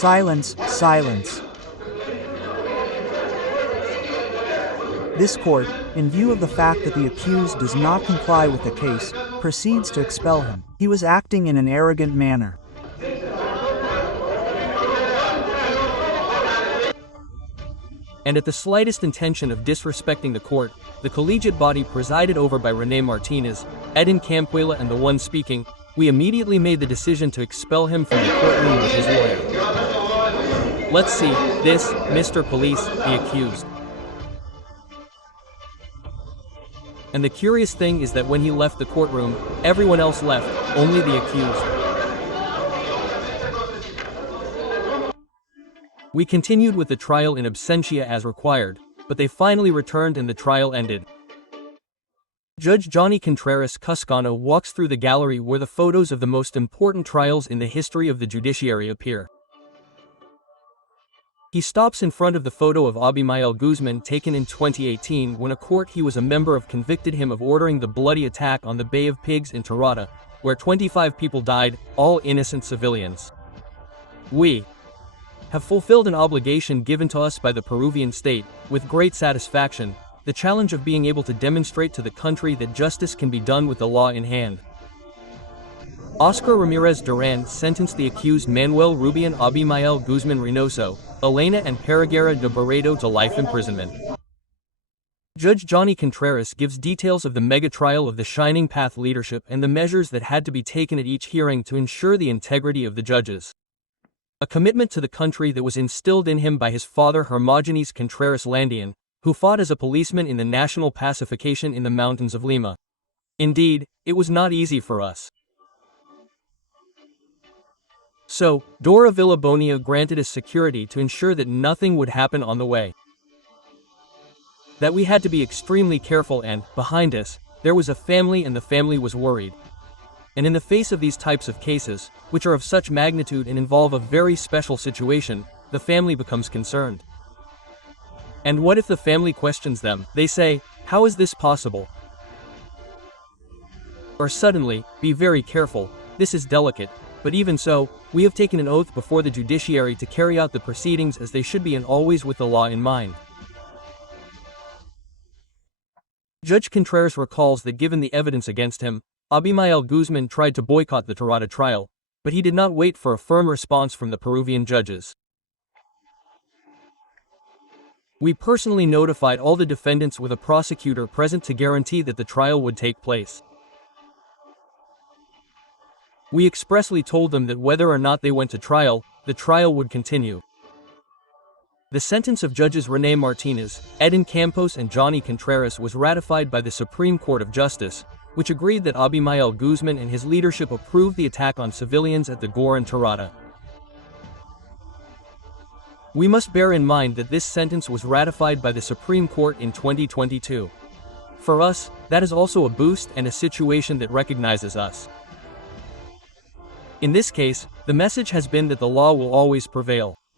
Silence, silence. This court, in view of the fact that the accused does not comply with the case, proceeds to expel him. He was acting in an arrogant manner. And at the slightest intention of disrespecting the court, the collegiate body presided over by René Martinez, Edin Campuela and the one speaking, we immediately made the decision to expel him from the courtroom with his lawyer. Let's see, this, Mr. Police, the accused. And the curious thing is that when he left the courtroom, everyone else left, only the accused. We continued with the trial in absentia as required, but they finally returned and the trial ended. Judge Johnny Contreras Cuscano walks through the gallery where the photos of the most important trials in the history of the judiciary appear. He stops in front of the photo of Abimael Guzman taken in 2018 when a court he was a member of convicted him of ordering the bloody attack on the Bay of Pigs in Tarata, where 25 people died, all innocent civilians. We have fulfilled an obligation given to us by the Peruvian state, with great satisfaction, the challenge of being able to demonstrate to the country that justice can be done with the law in hand. Oscar Ramirez Duran sentenced the accused Manuel Rubian Abimael Guzman Reynoso, Elena and Pereguera de Barredo to life imprisonment. Judge Johnny Contreras gives details of the mega-trial of the Shining Path leadership and the measures that had to be taken at each hearing to ensure the integrity of the judges. A commitment to the country that was instilled in him by his father Hermogenes Contreras Landian, who fought as a policeman in the national pacification in the mountains of Lima. Indeed, it was not easy for us. So, Dora Villabonia granted us security to ensure that nothing would happen on the way. That we had to be extremely careful and, behind us, there was a family and the family was worried. And in the face of these types of cases, which are of such magnitude and involve a very special situation, the family becomes concerned. And what if the family questions them? They say, how is this possible? Or suddenly, be very careful, this is delicate, but even so, we have taken an oath before the judiciary to carry out the proceedings as they should be and always with the law in mind. Judge Contreras recalls that given the evidence against him, Abimael Guzman tried to boycott the Tarata trial, but he did not wait for a firm response from the Peruvian judges. We personally notified all the defendants with a prosecutor present to guarantee that the trial would take place. We expressly told them that whether or not they went to trial, the trial would continue. The sentence of Judges René Martinez, Edin Campos and Johnny Contreras was ratified by the Supreme Court of Justice, which agreed that Abimael Guzman and his leadership approved the attack on civilians at the Gore and Tarata. We must bear in mind that this sentence was ratified by the Supreme Court in 2022. For us, that is also a boost and a situation that recognizes us. In this case, the message has been that the law will always prevail.